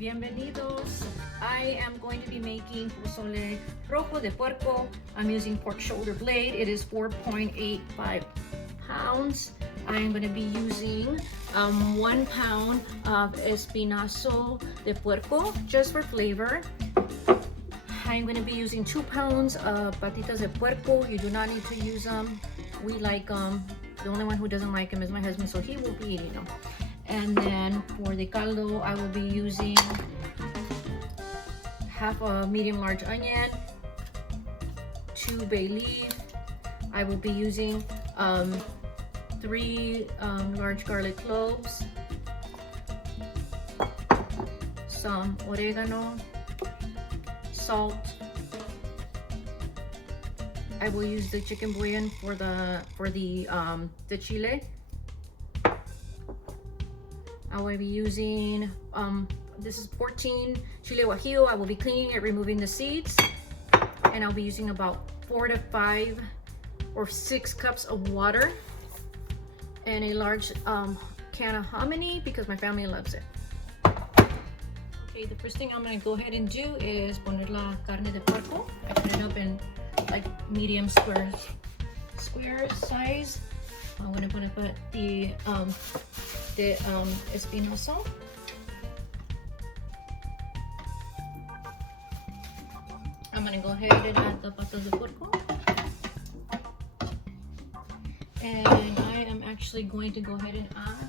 Bienvenidos. I am going to be making Pozole Rojo de Puerco. I'm using pork shoulder blade. It is 4.85 pounds. I'm going to be using 1 pound of Espinazo de Puerco just for flavor. I'm going to be using 2 pounds of Patas de Puerco. You do not need to use them. We like them. The only one who doesn't like them is my husband, so he will be eating them. And then for the caldo, I will be using half a medium large onion, 2 bay leaf. I will be using 3 large garlic cloves, some oregano, salt. I will use the chicken bouillon for the chile. I will be using, this is 14 Chile Guajuillo. I will be cleaning it, removing the seeds. And I'll be using about 4 to 5 or 6 cups of water. And a large can of hominy because my family loves it. Okay, the first thing I'm gonna go ahead and do is poner la carne de puerco. I put it up in like medium square size. I'm gonna put the espinazo. I'm gonna go ahead and add the patas de puerco. And I am actually going to go ahead and add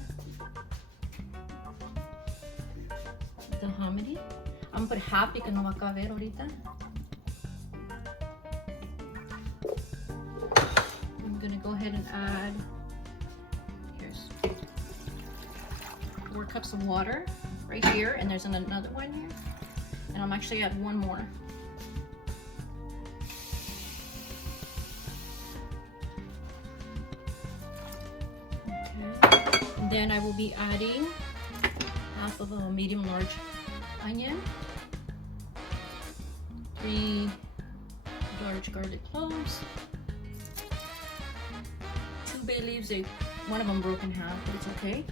the hominy. I'm gonna put half because no va a caber ahorita. I'm gonna go ahead and add, here's 4 cups of water right here, and there's another one here. And I'm actually add 1 more. Then I will be adding half of a medium large onion, 3 large garlic cloves, 2 bay leaves. One of them broke in half, but it's okay.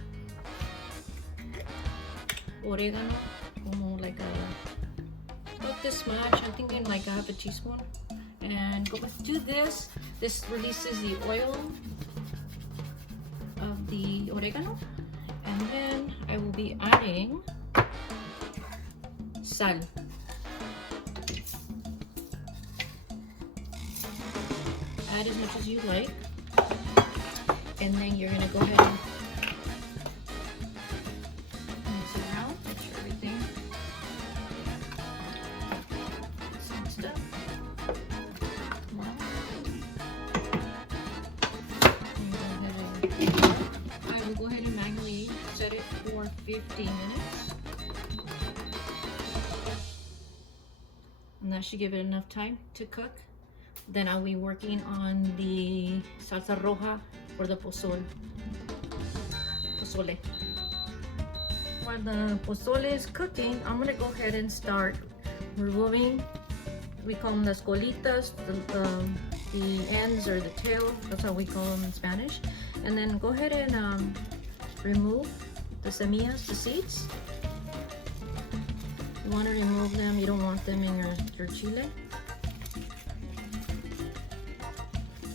Oregano, like about this much. I'm thinking like half a teaspoon. And do this. This releases the oil of the oregano, and then I will be adding sal. Add as much as you like, and then you're gonna go ahead and mix it around, make sure everything is mixed up. Go ahead and manually set it for 15 minutes, and that should give it enough time to cook. Then I'll be working on the salsa roja for the pozole. While the pozole is cooking, I'm gonna go ahead and start removing, we call them las colitas, the ends or the tail, that's how we call them in Spanish. And then go ahead and remove the semillas, the seeds. You want to remove them, you don't want them in your chile.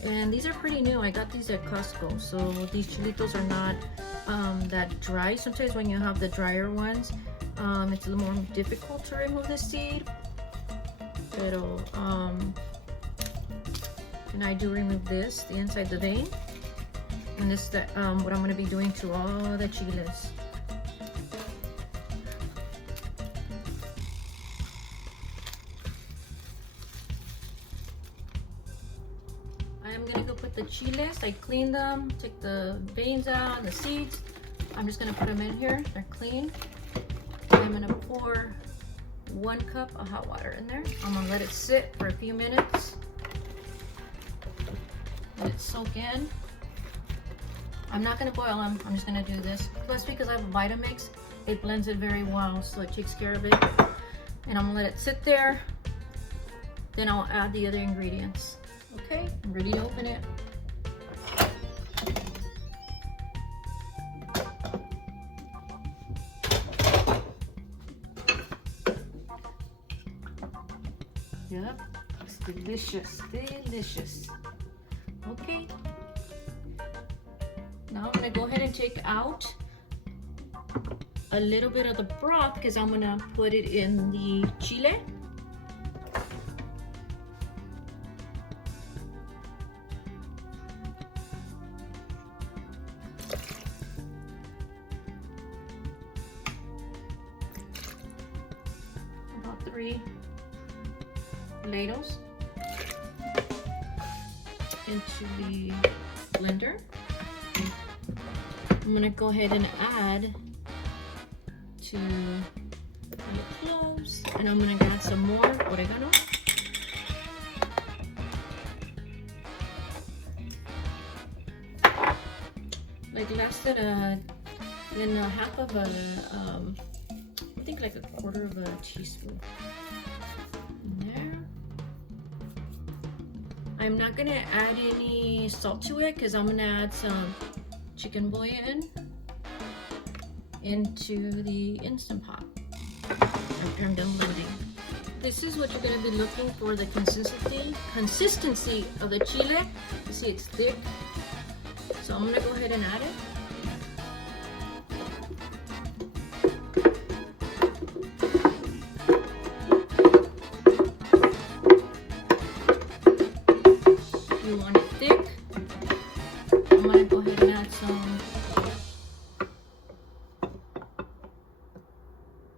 And these are pretty new. I got these at Costco, so these chilitos are not that dry. Sometimes when you have the drier ones, it's a little more difficult to remove the seed. Pero, and I do remove this, the inside, the vein. And this is what I'm going to be doing to all the chiles. I am going to go put the chiles. I cleaned them, take the veins out, the seeds. I'm just going to put them in here. They're clean. And I'm going to pour 1 cup of hot water in there. I'm going to let it sit for a few minutes. Let it soak in. I'm not going to boil them, I'm just going to do this. Plus, because I have a Vitamix, it blends it very well, so it takes care of it. And I'm going to let it sit there. Then I'll add the other ingredients. Okay, I'm ready to open it. Yep, it's delicious, delicious. Okay. Now I'm gonna go ahead and take out a little bit of the broth because I'm gonna put it in the chile. About 3 ladles into the blender. I'm gonna go ahead and add 2 garlic cloves, and I'm gonna add some more oregano. Like less than a half of a, I think like a quarter of a teaspoon. There. I'm not gonna add any salt to it because I'm gonna add some chicken bouillon into the Instant Pot after I'm done blending. This is what you're going to be looking for, the consistency of the chile. You see it's thick. So I'm going to go ahead and add it. If you want it thick, I'm going to go ahead and add some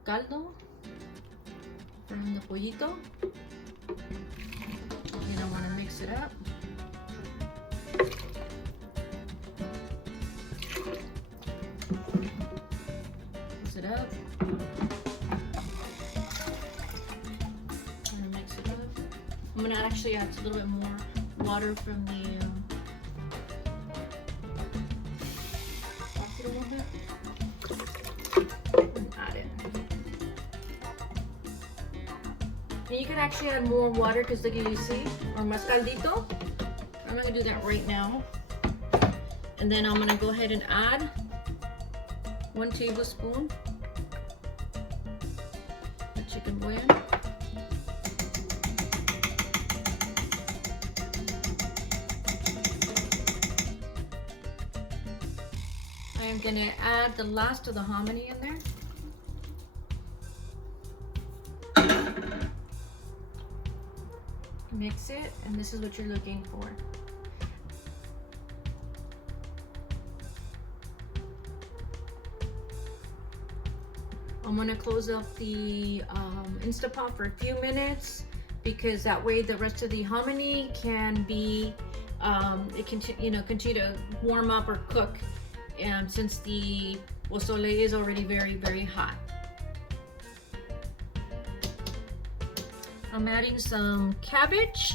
caldo from the pollito, and I want to mix it up. Mix it up. I'm gonna mix it up. I'm gonna actually add a little bit more water from the a little bit. Add it. And you can actually add more water because look at you see, or más caldito. I'm not gonna do that right now. And then I'm gonna go ahead and add 1 tablespoon of chicken bouillon. I'm gonna add the last of the hominy in there. Mix it, and this is what you're looking for. I'm gonna close up the Instant Pot for a few minutes because that way the rest of the hominy can be, it can continue to warm up or cook, and since the pozole is already very, very hot. I'm adding some cabbage,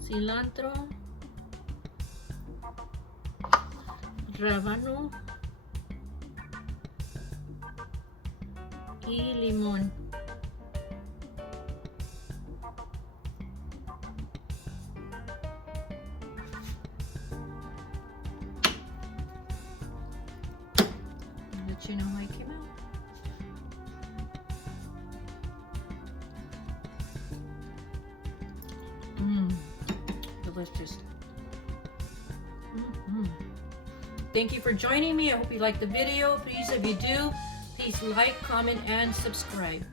cilantro, rábano y limón. I'll let you know how it came out. Delicious. Thank you for joining me. I hope you liked the video. Please, if you do, please like, comment, and subscribe.